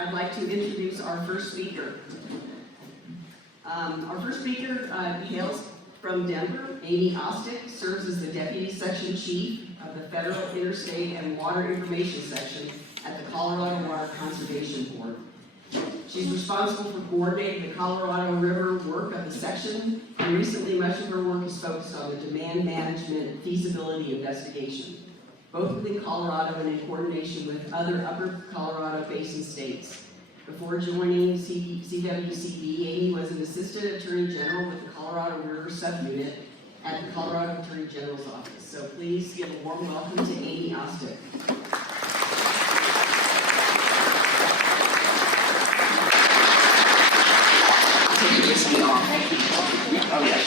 I'd like to introduce our first speaker. Our first speaker hails from Denver. Amy Ostdiek serves as the Deputy Section Chief of the Federal Interstate and Water Information Section at the Colorado Water Conservation Board. She's responsible for coordinating the Colorado River work of the section, and recently much of her work is focused on the demand management feasibility investigation, both within Colorado and in coordination with other upper Colorado basin states. Before joining CWCB, Amy was an Assistant Attorney General with the Colorado River Subunit at the Colorado Attorney General's Office. So please give a warm welcome to Amy Ostdiek. Oh, yes.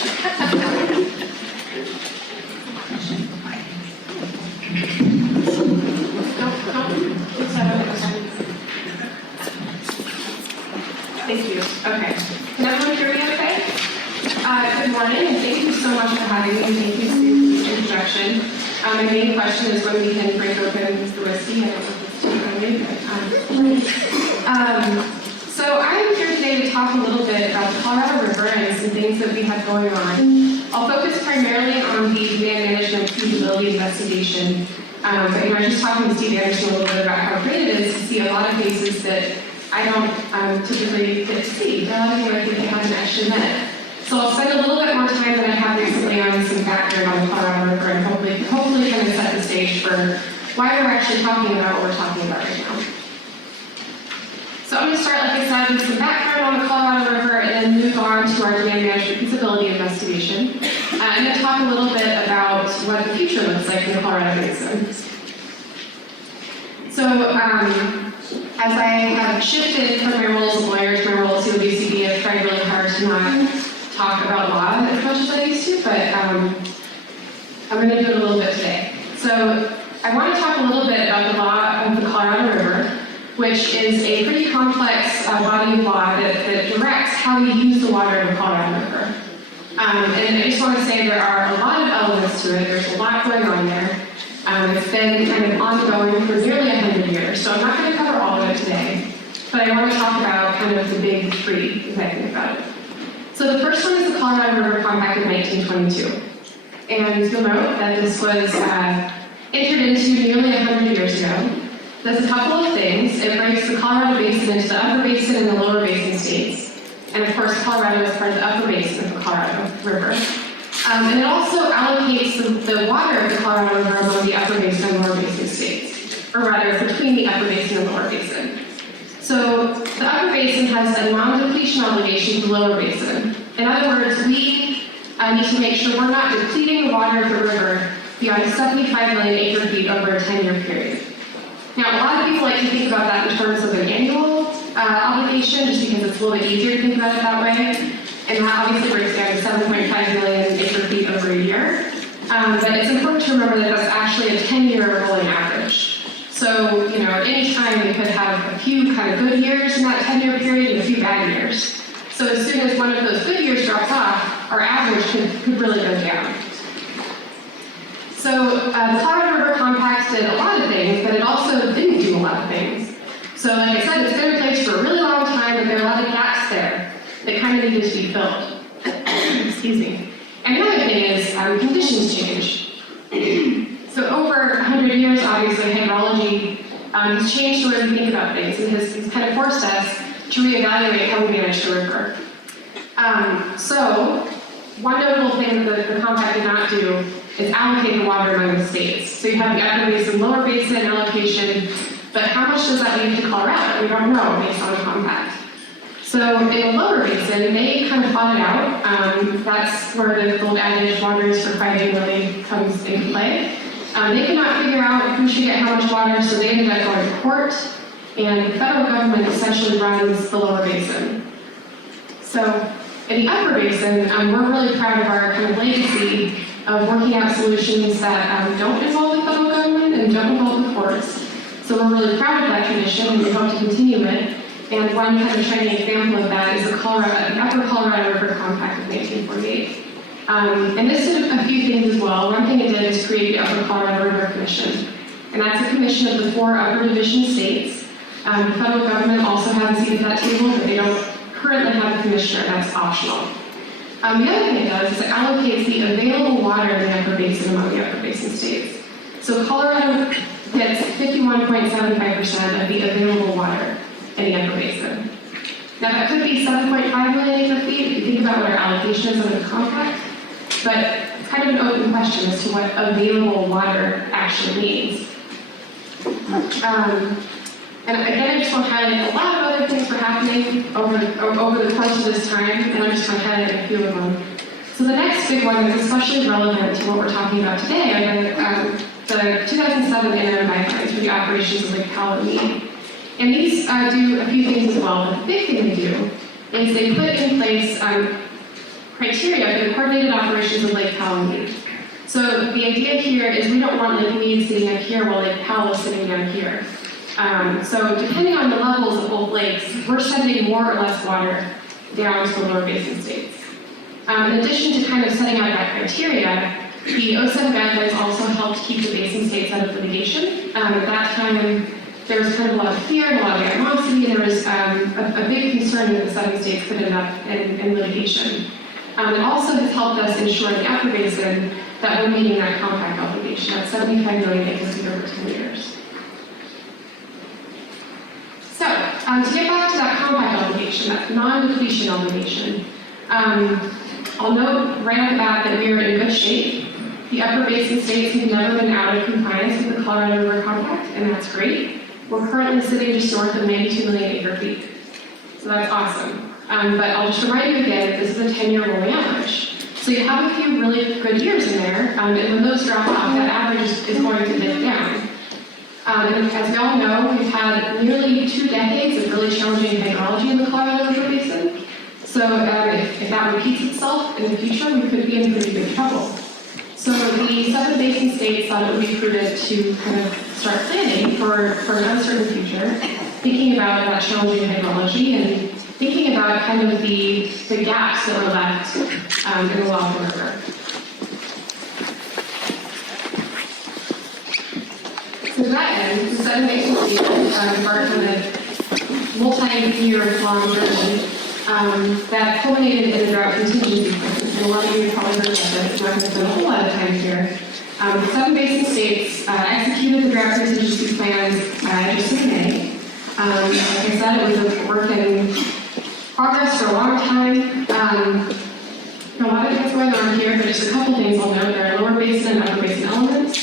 Thank you. Okay. Can everyone hear me okay? Good morning, and thank you so much for having me, and thank you for the introduction. My main question is when we can break open the whiskey. I don't know if it's too early, but so I'm here today to talk a little bit about the Colorado River and some things that we have going on. I'll focus primarily on the demand management feasibility investigation. But I was just talking to Steve Anderson a little bit about how great it is to see a lot of faces that I don't typically get to see. There are a lot of people I think I haven't actually met. So I'll spend a little bit more time than I have recently on some background on the Colorado River and hopefully kind of set the stage for why we're actually talking about what we're talking about right now. So I'm going to start, like I said, with some background on the Colorado River and then move on to our demand management feasibility investigation. I'm going to talk a little bit about what the future looks like in the Colorado Basin. So, as I have shifted from my role as a lawyer to my role as CWCB, I've tried really hard to not talk about law as much as I used to, but I'm going to do it a little bit today. So, I want to talk a little bit about the law of the Colorado River, which is a pretty complex body of law that directs how we use the water in the Colorado River. And I just want to say there are a lot of elements to it. There's a lot going on there. It's been kind of ongoing for nearly 100 years, so I'm not going to cover all of it today, but I want to talk about kind of the big three as I think about it. So the first one is the Colorado River Compact of 1922. And you'll note that this was entered into nearly 100 years ago. Does a couple of things. It breaks the Colorado Basin into the upper basin and the lower basin states. And of course, Colorado is part of the upper basin of the Colorado River. And it also allocates the water of the Colorado River among the upper basin and lower basin states, or rather, between the upper basin and lower basin. So the upper basin has a non-depletion obligation to the lower basin. In other words, we need to make sure we're not depleting the water of the river beyond 75 million acre feet over a 10-year period. Now, a lot of people like to think about that in terms of an annual obligation, just because it's a little bit easier to think about it that way. And that obviously breaks down to 7.5 million acre feet over a year. But it's important to remember that that's actually a 10-year rolling average. So, at any time we could have a few kind of good years in that 10-year period and a few bad years. So as soon as one of those good years drops off, our average could really go down. So the Colorado River Compact did a lot of things, but it also didn't do a lot of things. So like I said, it's been in place for a really long time, but there are a lot of gaps there that kind of needed to be filled. Excuse me. And the other thing is conditions change. So over 100 years, obviously, hydrology has changed the way we think about things and has kind of forced us to reevaluate how we manage the river. So one notable thing that the compact did not do is allocate the water among the states. So you have the upper basin, lower basin allocation, but how much does that leave to Colorado? We don't know based on the compact. So in the lower basin, they kind of fought it out. That's where the old adage, water is for fighting, really comes into play. They could not figure out who should get how much water, so they ended up going to court, and the federal government essentially runs the lower basin. So in the upper basin, we're really proud of our kind of legacy of working out solutions that don't involve the federal government and don't involve the courts. So we're really proud of that tradition, and we hope to continue it. And one kind of shining example of that is the Upper Colorado River Compact of 1948. And this did a few things as well. One thing it did is create the Upper Colorado River Commission. And that's a commission of the 4 upper division states The federal government also has a seat at that table, but they don't currently have a commissioner, that's optional. The other thing it does is it allocates the available water in the upper basin among the upper basin states. So Colorado gets 51.75% of the available water in the upper basin. Now that could be 7.5 million acre feet if you think about what our allocation is under the compact, but it's kind of an open question as to what available water actually means. And again, I just want to highlight a lot of other things were happening over the course of this time, and I'm just going to highlight a few of them. So the next big one that's especially relevant to what we're talking about today are the 2007 interim guidelines for the operations of Lake Powell and Meade. And these do a few things as well, but the big thing they do is they put in place criteria for the coordinated operations of Lake Powell and Meade. So the idea here is we don't want Lake Meade sitting up here while Lake Powell is sitting down here. So depending on the levels of both lakes, we're sending more or less water down to the lower basin states. In addition to kind of setting out that criteria, the 07 guidelines also helped keep the basin states out of litigation. At that time, there was kind of a lot of fear and a lot of animosity, and there was a big concern that the 7 states could end up in litigation. It also has helped us ensure in the upper basin that we're meeting that compact obligation at 75 million acres feet over 10 years. So, to get back to that compact obligation, that non-depletion obligation, I'll note right off the bat that we are in good shape. The upper basin states have never been out of compliance with the Colorado River Compact, and that's great. We're currently sitting just north of 92 million acre feet. So that's awesome. But I'll just remind you again that this is a 10-year rolling average. So you have a few really good years in there, and when those drop off, that average is going to dip down. And as we all know, we've had nearly 2 decades of really challenging hydrology in the Colorado River Basin. So if that repeats itself in the future, we could be in pretty big trouble. So the 7 basin states thought it would be prudent to kind of start planning for an uncertain future, thinking about that challenging hydrology and thinking about kind of the gaps that were left in the Walker River. So to that end, the 7 basin states embarked on a multi-year long journey that culminated in the drought contingency plan. And a lot of you have probably heard about this, I'm not going to spend a whole lot of time here. The 7 basin states executed the drought contingency plans just in May. Like I said, it was a work in progress for a long time. A lot of things going on here, but just a couple things I'll note. There are lower basin and upper basin elements.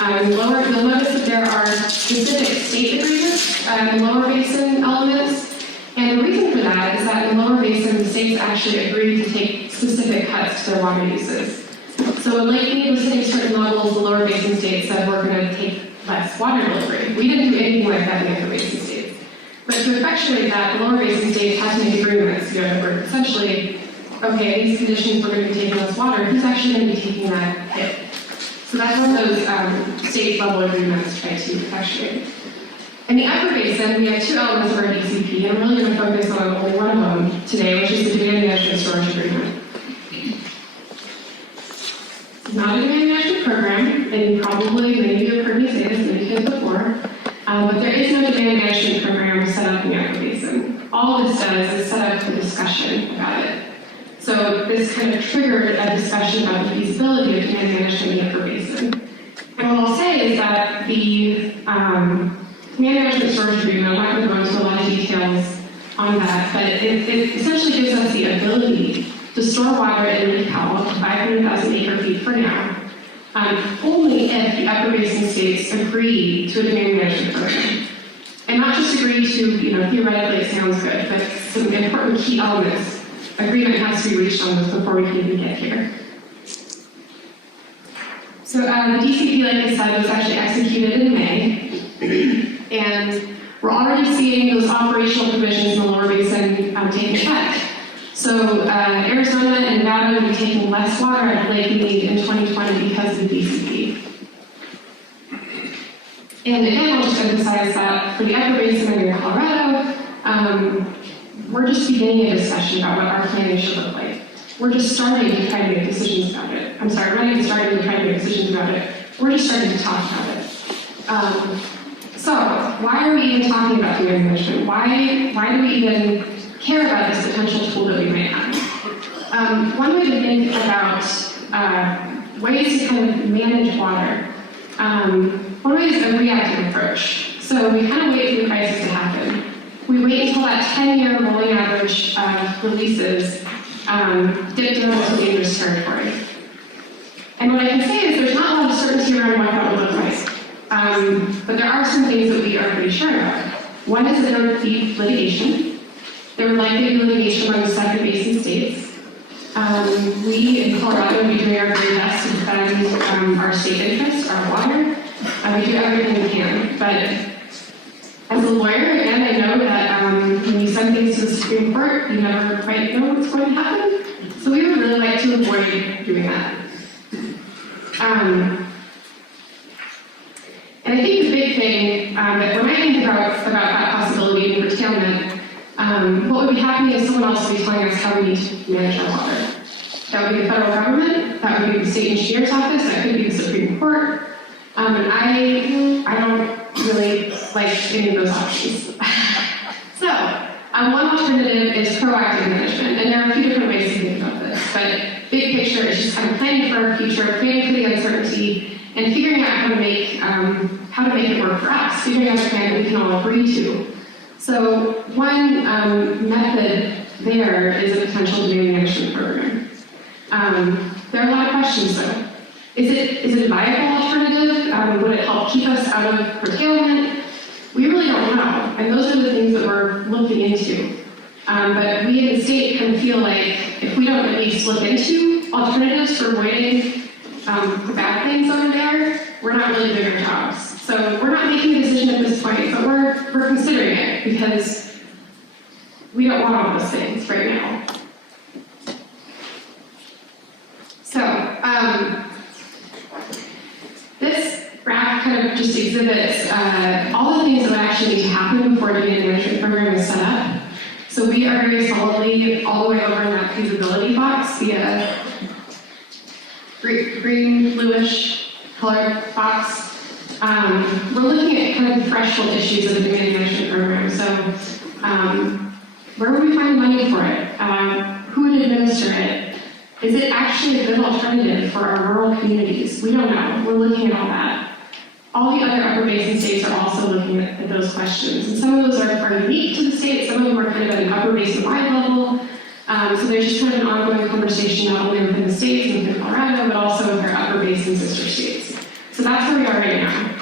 You'll notice that there are specific state agreements in lower basin elements. And the reason for that is that in the lower basin, the states actually agreed to take specific cuts to their water uses. So when Lake Meade was hitting certain levels, the lower basin states said we're going to take less water delivery. We didn't do anything like that in the upper basin states. But to effectuate that, the lower basin states had to make agreements together where essentially, okay, these conditions we're going to be taking less water, who's actually going to be taking that hit? So that's one of those state level agreements try to effectuate. In the upper basin, we have 2 elements of our DCP, and I'm really going to focus on only one of them today, which is the demand management storage agreement. It's not a demand management program, and probably many of you have heard me say this many times before, but there is no demand management program set up in the upper basin. All this does is set up a discussion about it. So this kind of triggered a discussion about the feasibility of demand management in the upper basin. And what I'll say is that the demand management storage agreement, I'm not going to go into a lot of details on that, but it essentially gives us the ability to store water in Lake Powell, 500,000 acre feet for now, only if the upper basin states agree to a demand management program. And not just agree to, theoretically it sounds good, but some important key elements. Agreement has to be reached on this before we can even get here. So the DCP, like I said, was actually executed in May. And we're already seeing those operational provisions in the lower basin take effect. So Arizona and Nevada will be taking less water at Lake Meade in 2020 because of the DCP. And again, I'll just emphasize that for the upper basin and in Colorado, we're just beginning a discussion about what our planning should look like. We're just starting to try to make decisions about it. I'm sorry, we're not even starting to try to make decisions about it. We're just starting to talk about it. So, why are we even talking about demand management? Why do we even care about this potential tool that we might have? One way to think about ways to kind of manage water. One way is a reactive approach. So we kind of wait for the crisis to happen. We wait until that 10-year rolling average of releases dipped down into dangerous territory. And what I can say is there's not a lot of certainty around what that will look like. But there are some things that we are pretty sure about. One is that there would be litigation. There would likely be litigation among the second basin states. We in Colorado would be doing our very best to defend our state interests, our water. We do everything we can. But as a lawyer, again, I know that when you send things to the Supreme Court, you never quite know what's going to happen. So we would really like to avoid doing that. And I think the big thing that when I think about that possibility in curtailment, what would be happening is someone else would be telling us how we need to manage our water. That would be the federal government, that would be the state engineer's office, that could be the Supreme Court. And I don't really like any of those options. So, one alternative is proactive management, and there are a few different ways to think about this, but big picture is just kind of planning for our future, planning for the uncertainty, and figuring out how to make it work for us, figuring out a plan that we can all agree to. So one method there is a potential demand management program. There are a lot of questions though. Is it a viable alternative? Would it help keep us out of curtailment? We really don't know, and those are the things that we're looking into. But we in the state kind of feel like if we don't at least look into alternatives for avoiding the bad things over there, we're not really doing our jobs. So we're not making a decision at this point, but we're considering it because we don't want all those things right now. So this graph kind of just exhibits all the things that would actually need to happen before a demand management program is set up. So we are very solidly all the way over in that feasibility box, the green, bluish colored box. We're looking at kind of the threshold issues of the demand management program. So where would we find money for it? Who would administer it? Is it actually a good alternative for our rural communities? We don't know. We're looking at all that. All the other upper basin states are also looking at those questions. And some of those are unique to the state. Some of them are kind of at an upper basin-wide level. So there's just kind of an ongoing conversation not only within the states and within Colorado, but also with our upper basin sister states. So that's where we are right now.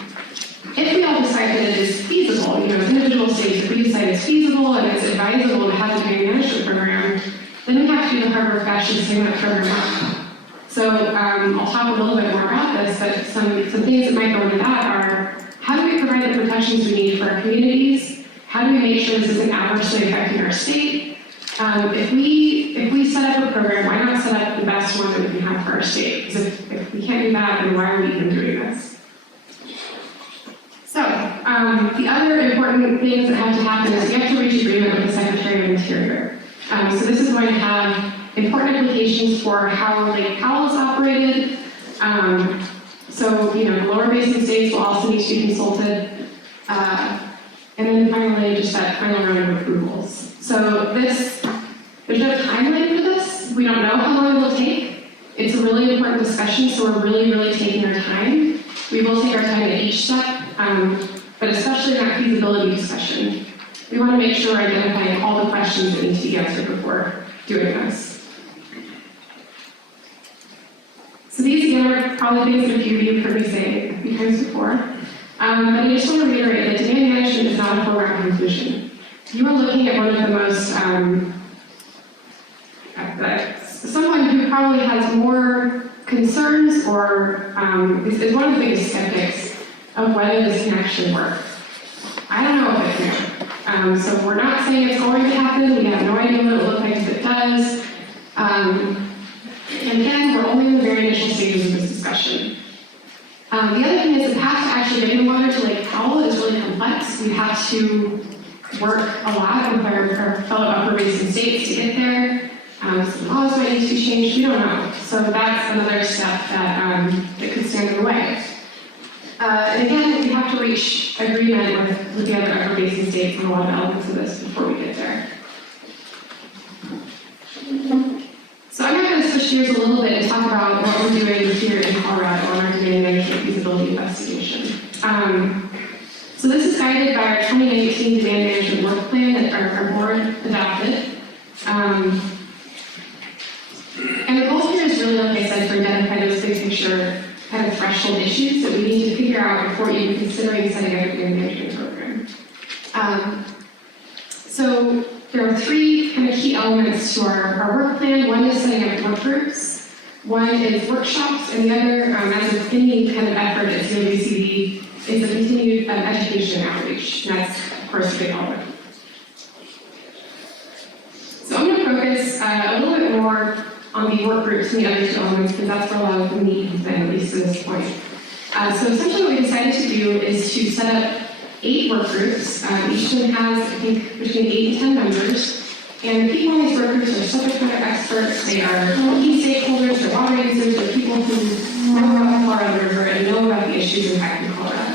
If we all decide that it is feasible, as individual states, if we decide it's feasible and it's advisable to have a demand management program, then we have to do the hard work of actually setting that program up. So I'll talk a little bit more about this, but some things that might go into that are, how do we provide the protections we need for our communities? How do we make sure this isn't adversely affecting our state? If we set up a program, why not set up the best one that we can have for our state? Because if we can't do that, then why are we even doing this? So, the other important things that have to happen is you have to reach agreement with the Secretary of Interior. So this is going to have important implications for how Lake Powell is operated. So, the lower basin states will also need to be consulted. And then finally, just that final round of approvals. So there's no timeline for this. We don't know how long it will take. It's a really important discussion, so we're really, really taking our time. We will take our time at each step, but especially in that feasibility discussion. We want to make sure we're identifying all the questions that need to be answered before doing this. So these, again, are probably things that a few of you have heard me say a few times before. But I just want to reiterate that demand management is not a foregone conclusion. You are looking at one of the most, someone who probably has more concerns or is one of the biggest skeptics of whether this can actually work. I don't know if it can. So we're not saying it's going to happen. We have no idea what it will look like if it does. And again, we're only in the very initial stages of this discussion. The other thing is the path to actually getting water to Lake Powell is really complex. We have to work a lot with our fellow upper basin states to get there. Some laws might need to be changed. We don't know. So that's another step that could stand in the way. And again, we have to reach agreement with the other upper basin states on a lot of elements of this before we get there. So I'm now going to switch gears a little bit and talk about what we're doing here in Colorado on our demand management feasibility investigation. So this is guided by our 2019 demand management work plan that our board adopted. And the goal here is really, like I said, to identify those big picture kind of threshold issues that we need to figure out before even considering setting up a demand management program. So there are three kind of key elements to our work plan. One is setting up work groups, one is workshops, and the other, as with any kind of effort at COBCD, is a continued education and outreach. And that's, of course, a big element. So I'm going to focus a little bit more on the work groups and the other two elements, because that's where a lot of the meat has been, at least to this point. So essentially what we decided to do is to set up 8 work groups. Each of them has, I think, between 8 and 10 members. And the people on these work groups are subject matter experts. They are key stakeholders, they're water users, they're people who know about the Colorado River and know about the issues impacting Colorado.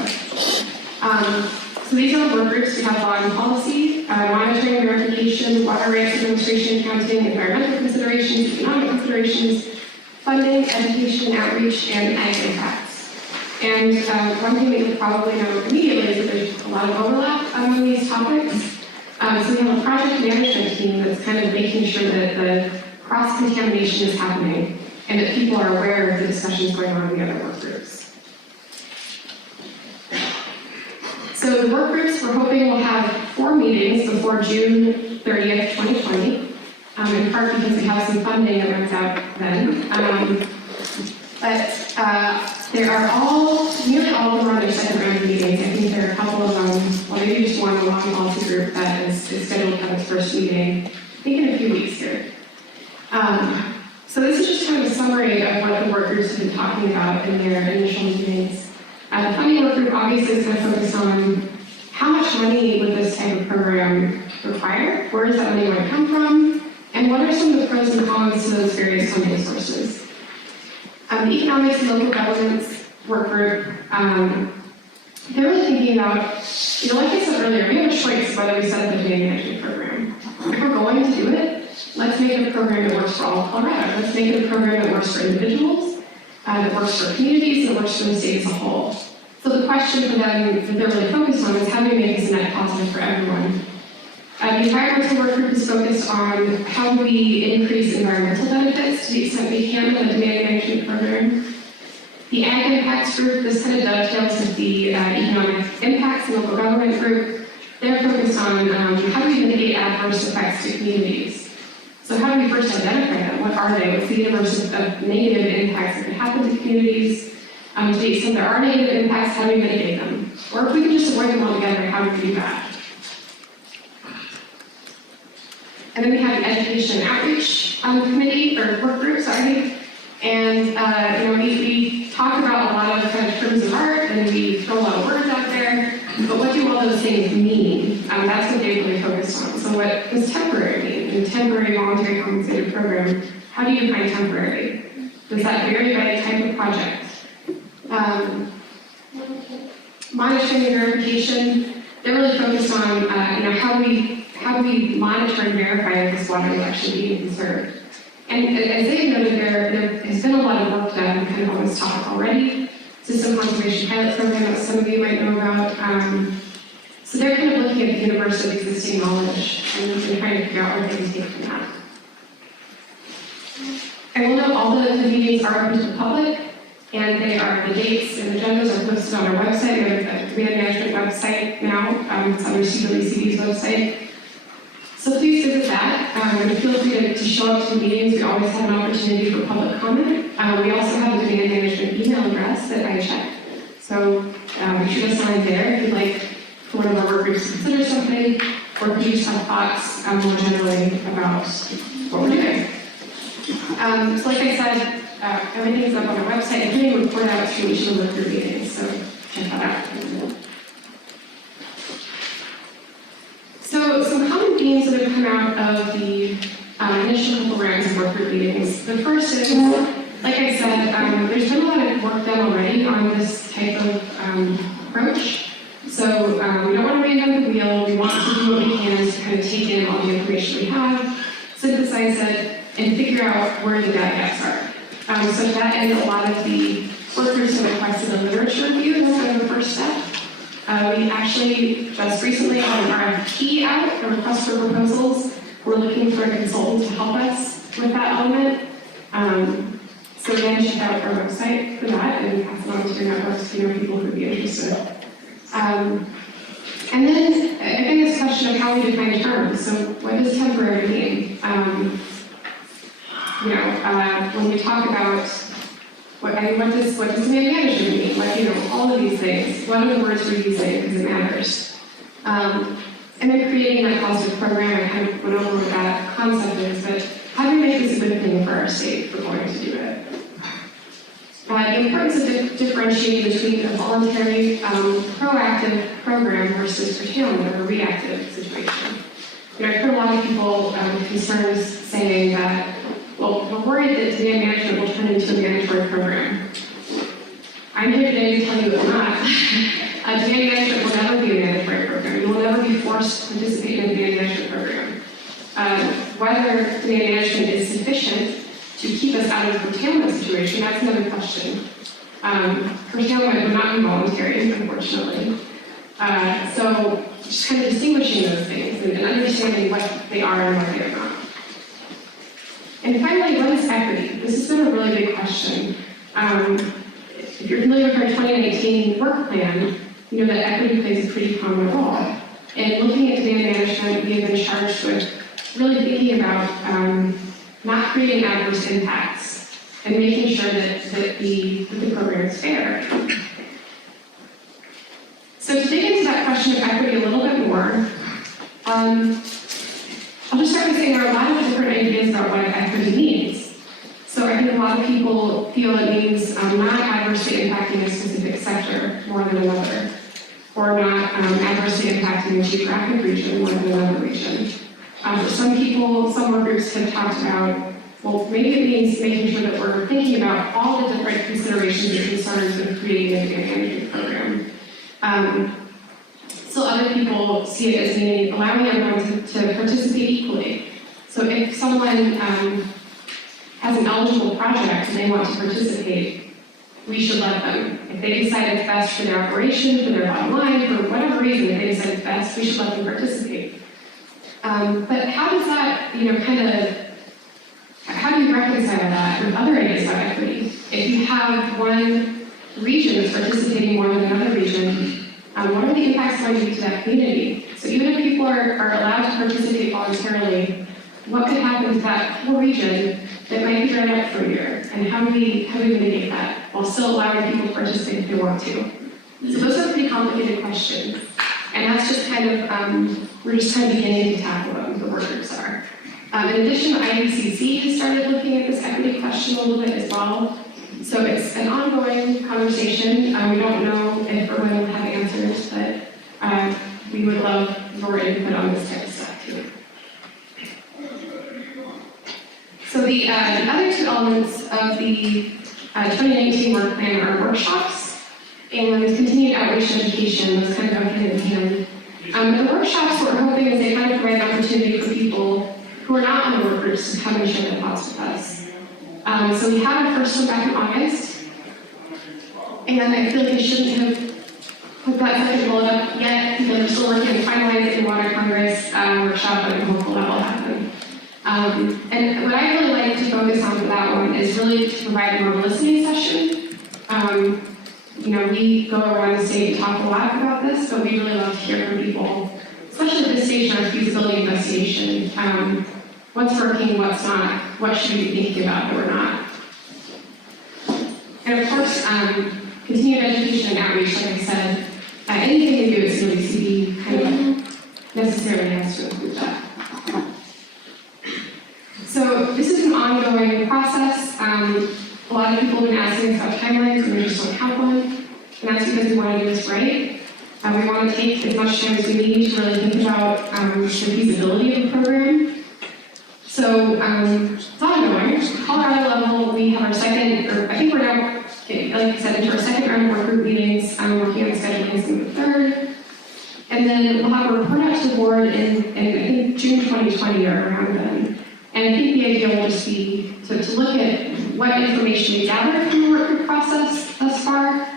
So these are the work groups. We have law and policy, monitoring and verification, water rights administration, accounting, environmental considerations, economic considerations, funding, education and outreach, and ag impacts. And one thing that you'll probably know immediately is that there's a lot of overlap among these topics. So we have a project management team that's kind of making sure that the cross-contamination is happening and that people are aware of the discussions going on in the other work groups. So the work groups, we're hoping will have 4 meetings before June 30th, 2020, in part because we have some funding that runs out then. There are nearly all of them are their second round of meetings. I think there are a couple of them, well maybe just one, the law and policy group that is scheduled to have its first meeting, I think in a few weeks here. So this is just kind of a summary of what the work groups have been talking about in their initial meetings. The funding work group obviously is going to focus on how much money would this type of program require, where does that money want to come from, and what are some of the pros and cons to those various funding sources. The economics and local governments work group, they're really thinking about, like I said earlier, we have a choice whether we set up a demand management program. If we're going to do it, let's make it a program that works for all of Colorado. Let's make it a program that works for individuals, that works for communities, that works for the state as a whole. So the question for them that they're really focused on is how do we make this a net positive for everyone? The environmental work group is focused on how do we increase environmental benefits to the extent we can with a demand management program. The ag impacts group, this kind of dovetails with the economic impacts and local government group. They're focused on how do we mitigate adverse effects to communities. So how do we first identify them? What are they? What's the universe of negative impacts that could happen to communities? To the extent there are negative impacts, how do we mitigate them? Or if we can just avoid them altogether, how do we do that? And then we have the education and outreach committee, or work group, sorry. And we talk about a lot of kind of terms of art, and we throw a lot of words out there. But what do all those things mean? That's what they really focused on. So what does temporary mean? In a temporary voluntary compensated program, how do you define temporary? Does that vary by type of project? Monitoring and verification, they're really focused on how do we monitor and verify if this water is actually being conserved. And as they've noted, there has been a lot of work done kind of on this topic already. System Conservation Pilot Program that some of you might know about. So they're kind of looking at the universe of existing knowledge and trying to figure out what they can take from that. I will note all the meetings are open to the public, and the dates and agendas are posted on our website. We have a demand management website now. It's under CWCB's website. So please visit that. And feel free to show up to meetings. We always have an opportunity for public comment. We also have a demand management email address that I check. So shoot us a line there if you'd like for one of our work groups to consider something, or if you just have thoughts more generally about what we're doing. So like I said, everything's up on our website, including report outs from each of the work group meetings, so check that out. So some common themes that have come out of the initial couple rounds of work group meetings. The first is, like I said, there's been a lot of work done already on this type of approach. So we don't want to reinvent the wheel. We want to do what we can to kind of take in all the information we have, synthesize it, and figure out where the data gaps are. So to that end, a lot of the workers have requested a literature review as kind of the first step. We actually just recently had an RFP out, a request for proposals. We're looking for a consultant to help us with that element. So again, check out our website for that and pass it on to your networks, people who would be interested. And then, again, this question of how we define terms. So what does temporary mean? When we talk about what does demand management mean? All of these things. What are the words we're using because it matters? And then creating that positive program, I kind of went over what that concept is, but how do we make this a good thing for our state if we're going to do it? The importance of differentiating between a voluntary, proactive program versus curtailment or a reactive situation. I've heard a lot of people with concerns saying that, well, we're worried that demand management will turn into a mandatory program. I'm here today to tell you it will not. Demand management will never be a mandatory program. You will never be forced to participate in a demand management program. Whether demand management is sufficient to keep us out of the curtailment situation, that's another question. Curtailment would not be voluntary, unfortunately. So just kind of distinguishing those things and understanding what they are and what they are not. And finally, what is equity? This has been a really big question. If you're familiar with our 2019 work plan, you know that equity plays a pretty prominent role. And looking at demand management, we have been charged with really thinking about not creating adverse impacts and making sure that the program is fair. So to dig into that question of equity a little bit more, I'll just start by saying there are a lot of different ideas about what equity means. So I think a lot of people feel it means not adversely impacting a specific sector more than another, or not adversely impacting a geographic region more than another region. For some people, some work groups have talked about, well, maybe it means making sure that we're thinking about all the different considerations and concerns of creating a demand management program. So other people see it as meaning allowing everyone to participate equally. So if someone has an eligible project and they want to participate, we should let them. If they decide it's best for their operation, for their bottom line, for whatever reason, if they decide it's best, we should let them participate. But how does that, how do you reconcile that with other ideas about equity? If you have one region that's participating more than another region, what are the impacts going to be to that community? So even if people are allowed to participate voluntarily, what could happen to that whole region that might be dried up for a year? And how do we mitigate that while still allowing people to participate if they want to? So those are pretty complicated questions. And that's just kind of, we're just kind of beginning to tackle them, the work groups are. In addition, IUCC has started looking at this equity question a little bit as well. So it's an ongoing conversation. We don't know if we're going to have answers, but we would love your input on this type of stuff too. So the other two elements of the 2019 work plan are workshops and continued outreach and education. Those kind of go hand in hand. The workshops, what we're hoping is they kind of provide an opportunity for people who are not on the work groups to come and share their thoughts with us. So we had our first one back in August, and I feel like I shouldn't have put that second bullet up yet because we're still working on finalizing the Water Congress workshop, but I'm hopeful that will happen. And what I really like to focus on for that one is really to provide more of a listening session. We go around the state and talk a lot about this, but we really love to hear from people, especially at this stage in our feasibility investigation. What's working, what's not, what should we be thinking about that we're not. And of course, continued education and outreach, like I said, anything we do at CWCB kind of necessarily has to include that. So this is an ongoing process. A lot of people have been asking us about timelines, and we just don't have one. And that's because we want to do this right. We want to take as much time as we need to really think about the feasibility of the program. So it's ongoing. Colorado level, we have our second, or I think we're now getting like I said, into our second round of work group meetings. I'm working on scheduling some of the third. And then we'll have a report out to the board in I think, June 2020 or around then. And I think the idea will just be to look at what information we gathered from the work group process thus far,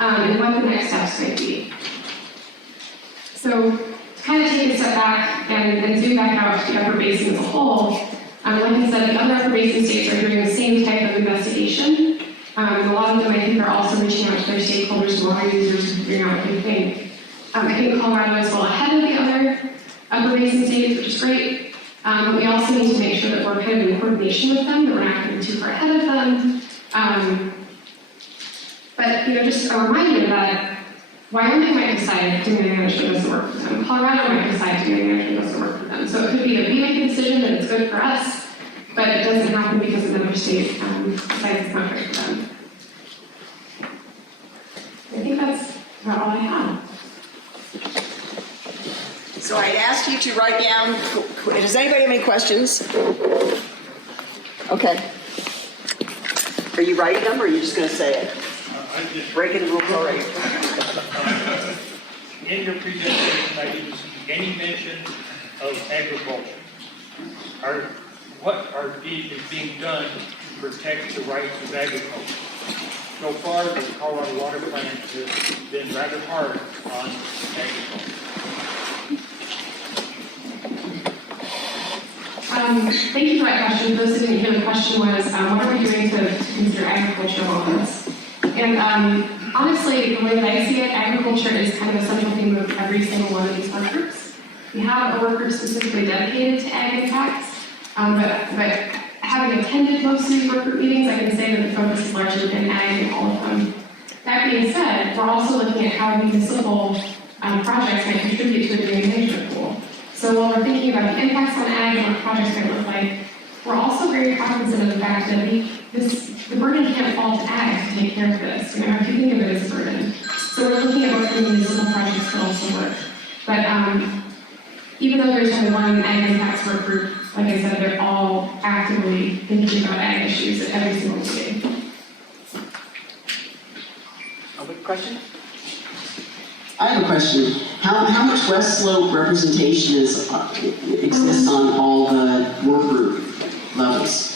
and what the next steps might be. So to kind of take a step back and zoom back out to the Upper Basin as a whole, like I said, the other Upper Basin states are doing the same type of investigation. A lot of them, I think, are also reaching out to their stakeholders and water users and figuring out what they think. I think Colorado is well ahead of the other Upper Basin states, which is great. But we also need to make sure that we're kind of in coordination with them, that we're not getting too far ahead of them. But just a reminder that Wyoming might decide demand management doesn't work for them. Colorado might decide demand management doesn't work for them. So it could be that we make a decision that it's good for us, but it doesn't happen because another state decides it's not good for them. I think that's about all I have. So I asked you to write down, does anybody have any questions? Okay. Are you writing them or are you just going to say it? Breaking the rules already. In your presentation, I didn't see any mention of agriculture. What is being done to protect the rights of agriculture? So far, the Colorado Water Plant has been rather hard on agriculture. Thank you for that question. For those who didn't hear, the question was, what are we doing to consider agriculture on this? And honestly, the way that I see it, agriculture is kind of a central theme of every single one of these work groups. We have a work group specifically dedicated to ag impacts, but having attended most of these work group meetings, I can say that the focus has largely been ag in all of them. That being said, we're also looking at how municipal projects might contribute to a demand management pool. So while we're thinking about the impacts on ag and what projects might look like, we're also very cognizant of the fact that the burden can't fall to ag to take care of this. We have to think of it as a burden. So we're looking at what kind of municipal projects could also work. But even though there's only one ag impacts work group, like I said, they're all actively thinking about ag issues at every single meeting. Other question? I have a question. How much West Slope representation exists on all the work group levels?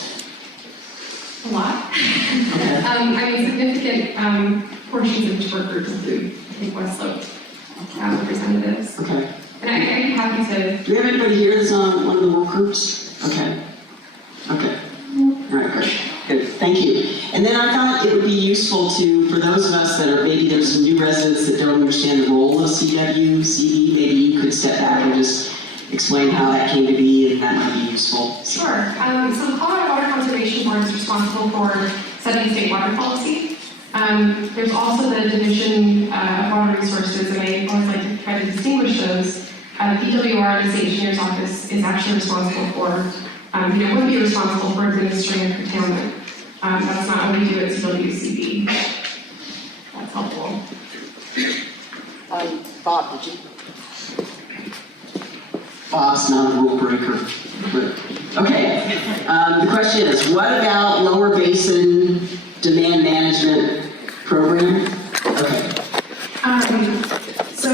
A lot. Okay. I mean, significant portions of each work group include, I think, West Slope representatives. Okay. And I'd be happy to. Do we have anybody here that's on one of the work groups? Okay. Okay. All right, great. Good. Thank you. And then I thought it would be useful for those of us that are, maybe there's some new residents that don't understand the role of CWCD, maybe you could step back and just explain how that came to be, and that might be useful. Sure. So the Colorado Water Conservation Board is responsible for setting state water policy. There's also the Division of Water Resources, and I always like to try to distinguish those. PWR, the State Engineer's Office, is actually responsible for, would be responsible for administering curtailment. That's not what we do at CWCB. That's helpful. Bob, did you? Bob's not a rule breaker. Okay. The question is, what about Lower Basin Demand Management Program? Okay. So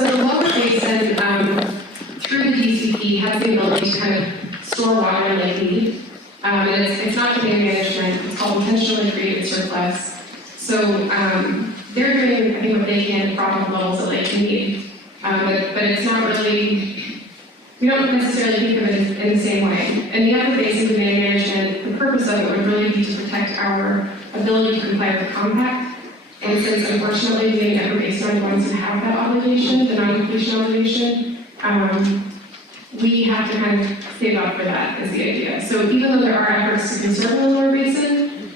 the Lower Basin, through the DCP, has the ability to kind of store water in Lake Mead. And it's not demand management, it's called intentionally created surplus. So they're doing, I think, what they can to prop up levels at Lake Mead. But it's not really, we don't necessarily think of it in the same way. And the Upper Basin demand management, the purpose of it would really be to protect our ability to comply with the compact. And since unfortunately the Upper Basin are the ones who have that obligation, the non-completion obligation, we have to kind of save up for that is the idea. So even though there are efforts to conserve the Lower Basin,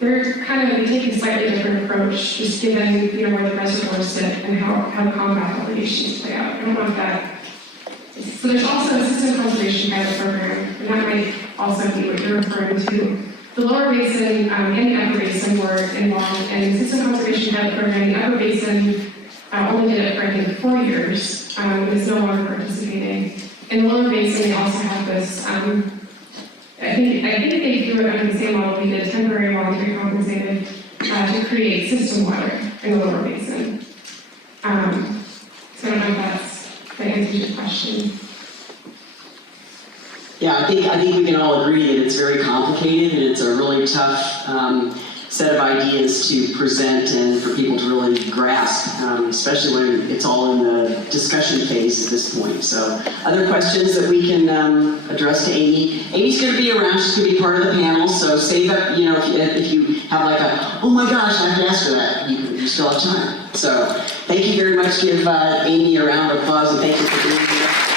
they're kind of taking a slightly different approach, just given where the reservoirs sit and how the compact obligations play out. I don't want that. So there's also a system conservation pilot program, and that might also be what you're referring to. The Lower Basin and the Upper Basin were involved in the system conservation pilot program. The Upper Basin only did it for, I think, 4 years, and is no longer participating. In the Lower Basin, they also have this I think they do it under the same model we did, temporary voluntary compensated, to create system water in the lower basin. So I don't know if that answers your question. Yeah, I think we can all agree that it's very complicated and it's a really tough set of ideas to present and for people to really grasp, especially when it's all in the discussion phase at this point. So, other questions that we can address to Amy? Amy's going to be around. She's going to be part of the panel. So save up. You know, if you have like a, oh my gosh, I have to ask her that. You still have time. So thank you very much. Give Amy a round of applause and thank you for being here.